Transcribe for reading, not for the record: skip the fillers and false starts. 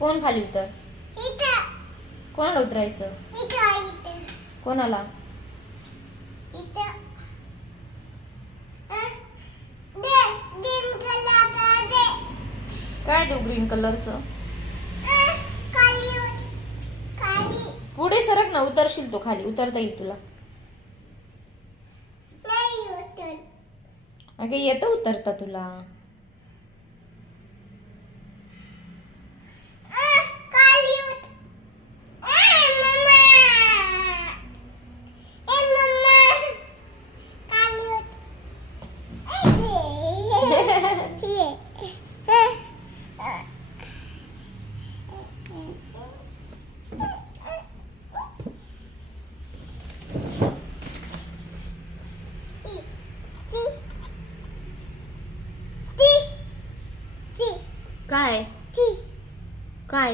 कोण खाली उतर? इथं कोणाला उतरायचं? इथं इथं कोणाला? इथं दे ग्रीन कलर दे काय देऊ ग्रीन कलरचं? खाली खाली पुढे सरक ना, उतरशील तो खाली. उतरता येईल तुला. नाही उतर अगं येतं उतरता तुला. खाली उतर मम्मा मम्मा खाली काय? काय?